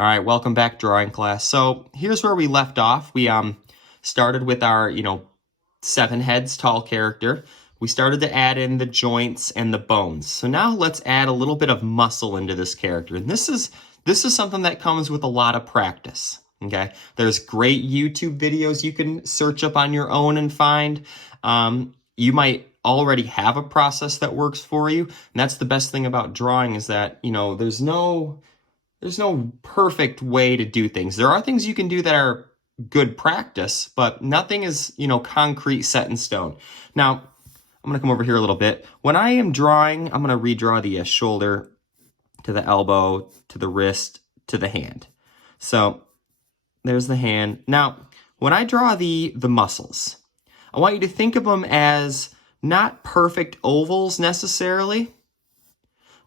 All right, welcome back, drawing class. So here's where we left off. We started with our, 7 heads tall character. We started to add in the joints and the bones. So now let's add a little bit of muscle into this character. And this is something that comes with a lot of practice. Okay, there's great YouTube videos you can search up on your own and find. You might already have a process that works for you, and that's the best thing about drawing is that there's no perfect way to do things. There are things you can do that are good practice, but nothing is, concrete set in stone. Now, I'm going to come over here a little bit. When I am drawing, I'm going to redraw the shoulder to the elbow, to the wrist, to the hand. So there's the hand. Now, when I draw the muscles, I want you to think of them as not perfect ovals necessarily,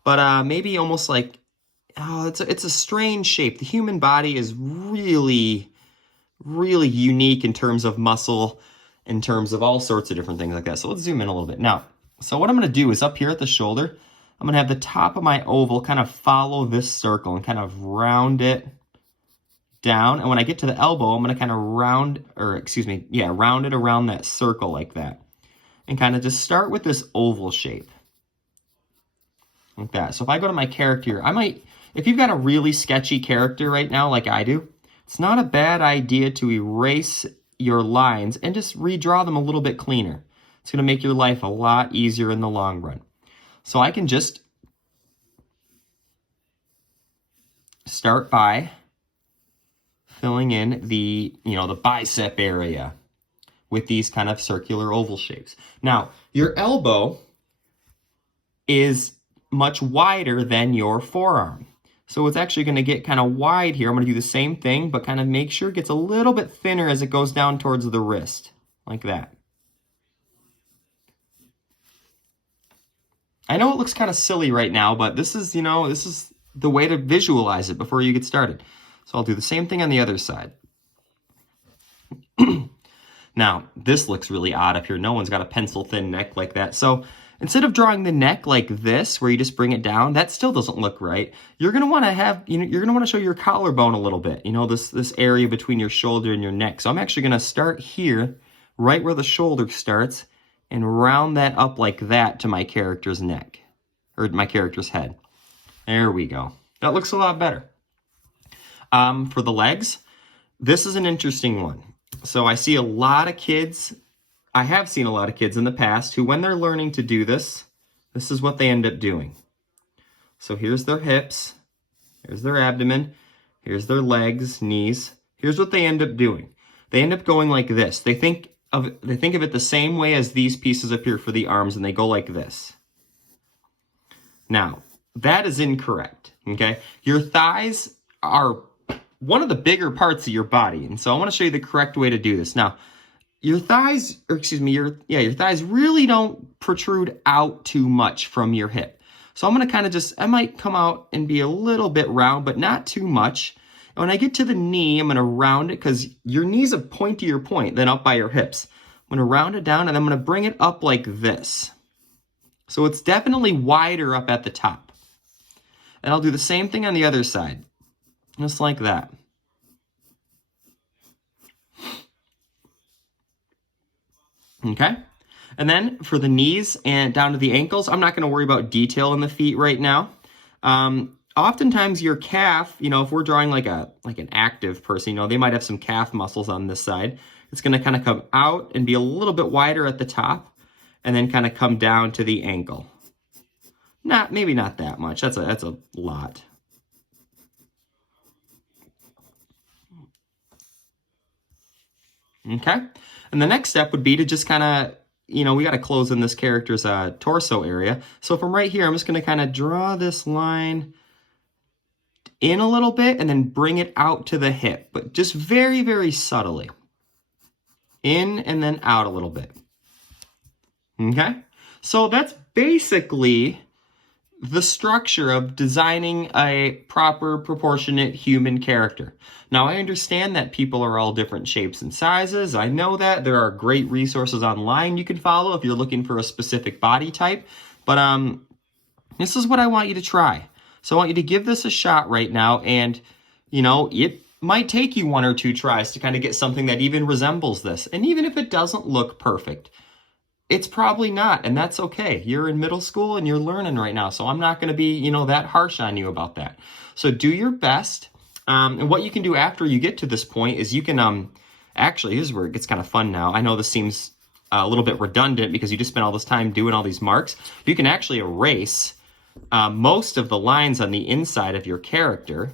but maybe almost like, it's a strange shape. The human body is really, really unique in terms of muscle, in terms of all sorts of different things like that. So let's zoom in a little bit. Now, so what I'm going to do is up here at the shoulder, I'm going to have the top of my oval kind of follow this circle and kind of round it down. And when I get to the elbow, I'm going to kind of round it around that circle like that. And kind of just start with this oval shape. Like that. So if I go to my character, if you've got a really sketchy character right now like I do, it's not a bad idea to erase your lines and just redraw them a little bit cleaner. It's going to make your life a lot easier in the long run. So I can just start by filling in the bicep area with these kind of circular oval shapes. Now, your elbow is much wider than your forearm. So it's actually going to get kind of wide here. I'm going to do the same thing, but kind of make sure it gets a little bit thinner as it goes down towards the wrist, like that. I know it looks kind of silly right now, but this is the way to visualize it before you get started. So I'll do the same thing on the other side. Now, this looks really odd up here. No one's got a pencil-thin neck like that. So instead of drawing the neck like this, where you just bring it down, that still doesn't look right. You're going to want to have, you're going to want to show your collarbone a little bit, this area between your shoulder and your neck. So I'm actually going to start here, right where the shoulder starts, and round that up like that to my character's neck, or my character's head. There we go. That looks a lot better. For the legs, this is an interesting one. So I see a lot of kids, I have seen a lot of kids in the past who, when they're learning to do this, this is what they end up doing. So here's their hips, here's their abdomen, here's their legs, knees. Here's what they end up doing. They end up going like this. They think of it the same way as these pieces up here for the arms, and they go like this. Now, that is incorrect, okay? Your thighs are one of the bigger parts of your body, and so I want to show you the correct way to do this. Now, your thighs really don't protrude out too much from your hip. So I'm going to kind of I might come out and be a little bit round, but not too much. And when I get to the knee, I'm going to round it because your knee's a pointier point than up by your hips. I'm going to round it down, and I'm going to bring it up like this. So it's definitely wider up at the top. And I'll do the same thing on the other side, just like that. Okay, and then for the knees and down to the ankles, I'm not going to worry about detail in the feet right now. Oftentimes your calf, if we're drawing like an active person, they might have some calf muscles on this side. It's going to kind of come out and be a little bit wider at the top, and then kind of come down to the ankle. Maybe not that much. That's a lot. Okay, and the next step would be to just kind of, we got to close in this character's torso area. So from right here, I'm just going to kind of draw this line in a little bit and then bring it out to the hip, but just very, very subtly. In and then out a little bit. Okay, so that's basically the structure of designing a proper proportionate human character. Now, I understand that people are all different shapes and sizes. I know that there are great resources online you can follow if you're looking for a specific body type, but this is what I want you to try. So I want you to give this a shot right now, and it might take you 1 or 2 tries to kind of get something that even resembles this. And even if it doesn't look perfect, it's probably not, and that's okay. You're in middle school and you're learning right now, so I'm not going to be, that harsh on you about that. So do your best. And what you can do after you get to this point is you can, actually, this is where it gets kind of fun now. I know this seems a little bit redundant because you just spent all this time doing all these marks. You can actually erase most of the lines on the inside of your character.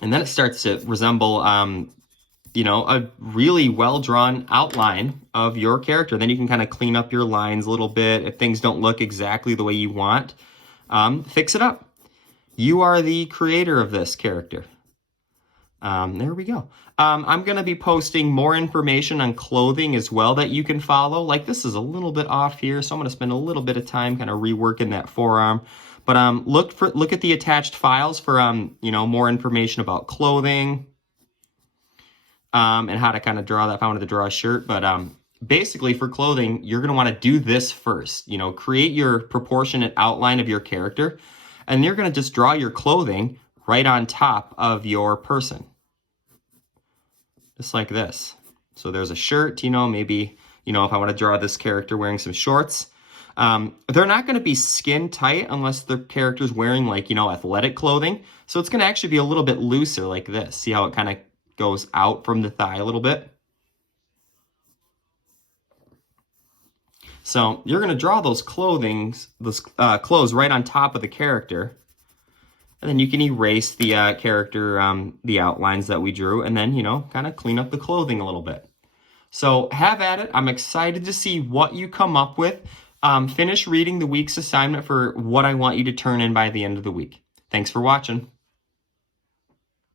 And then it starts to resemble, a really well-drawn outline of your character. Then you can kind of clean up your lines a little bit. If things don't look exactly the way you want, fix it up. You are the creator of this character. There we go. I'm going to be posting more information on clothing as well that you can follow. Like, this is a little bit off here, so I'm going to spend a little bit of time kind of reworking that forearm. But look at the attached files for more information about clothing and how to kind of draw that if I wanted to draw a shirt. But basically for clothing, you're going to want to do this first. Create your proportionate outline of your character, and you're going to just draw your clothing right on top of your person. Just like this. So there's a shirt, maybe, if I want to draw this character wearing some shorts. They're not going to be skin tight unless the character's wearing athletic clothing. So it's going to actually be a little bit looser like this. See how it kind of goes out from the thigh a little bit? So you're going to draw those clothes right on top of the character. And then you can erase the character, the outlines that we drew, and then, kind of clean up the clothing a little bit. So have at it. I'm excited to see what you come up with. Finish reading the week's assignment for what I want you to turn in by the end of the week. Thanks for watching.